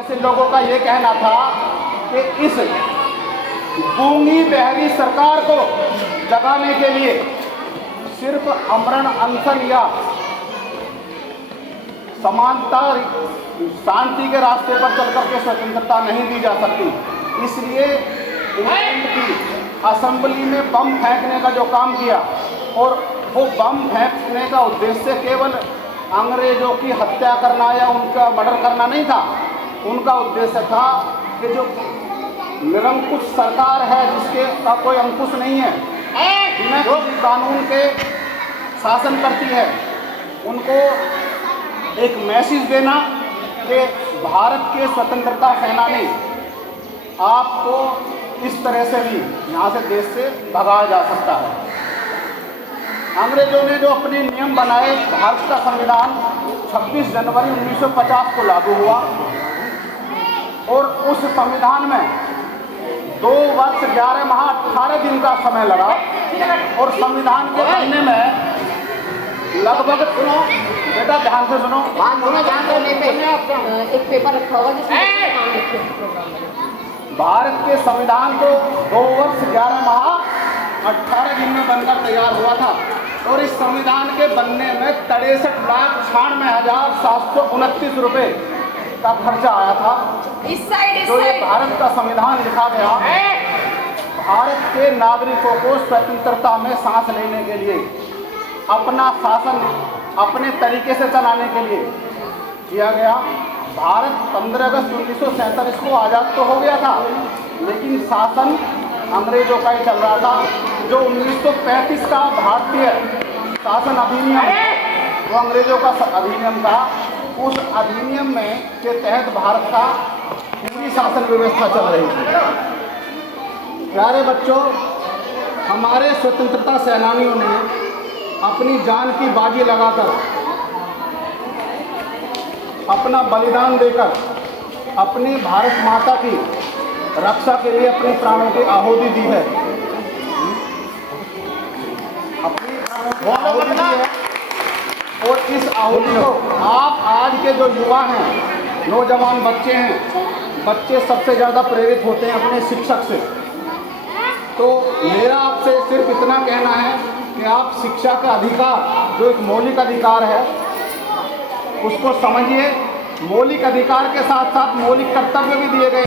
ऐसे लोगों का ये कहना था कि इस गूंगी बहरी सरकार को जगाने के लिए सिर्फ आमरण अनशन या समानता शांति के रास्ते पर चलकर के स्वतंत्रता नहीं दी जा सकती। इसलिए इंग्लैंड की असेंबली में बम फेंकने का जो काम किया, और वो बम फेंकने का उद्देश्य केवल अंग्रेजों की हत्या करना या उनका मर्डर करना नहीं था। उनका उद्देश्य था कि जो निरंकुश सरकार है, जिसके का कोई अंकुश नहीं है, बिना किसी कानून के शासन करती है, उनको एक मैसेज देना कि भारत के स्वतंत्रता सेनानी आपको इस तरह से भी यहाँ से देश से भगाया जा सकता है। अंग्रेजों ने जो अपने नियम बनाए, भारत का संविधान 26 जनवरी 1950 को लागू हुआ, और उस संविधान में 2 वर्ष 11 माह 18 दिन का समय लगा, और संविधान के बनने में लगभग, सुनो बेटा ध्यान से सुनो, एक पेपर रखा होगा जिसमें नाम लिखे प्रोग्राम में। भारत के संविधान को 2 वर्ष 11 माह 18 दिन में बनकर तैयार हुआ था, और इस संविधान के बनने में 63,96,729 रुपये का खर्चा आया था। इस साइड जो ये भारत का संविधान लिखा गया, भारत के नागरिकों को स्वतंत्रता में सांस लेने के लिए, अपना शासन अपने तरीके से चलाने के लिए किया गया। भारत 15 अगस्त 1947 को आज़ाद तो हो गया था, लेकिन शासन अंग्रेजों का ही चल रहा था। जो 1935 का भारतीय शासन अधिनियम, वो अंग्रेजों का अधिनियम था। उस अधिनियम में के तहत भारत का पूरी शासन व्यवस्था चल रही थी। प्यारे बच्चों, हमारे स्वतंत्रता सेनानियों ने अपनी जान की बाजी लगाकर, अपना बलिदान देकर, अपनी भारत माता की रक्षा के लिए अपने प्राणों की आहुति दी है, अपनी प्राणों की आहुति दी है। और इस आहुति को आप आज के जो युवा हैं, नौजवान बच्चे हैं, बच्चे सबसे ज़्यादा प्रेरित होते हैं अपने शिक्षक से। तो मेरा आपसे सिर्फ इतना कहना है कि आप शिक्षा का अधिकार, जो एक मौलिक अधिकार है, उसको समझिए। मौलिक अधिकार के साथ साथ मौलिक कर्तव्य भी दिए गए।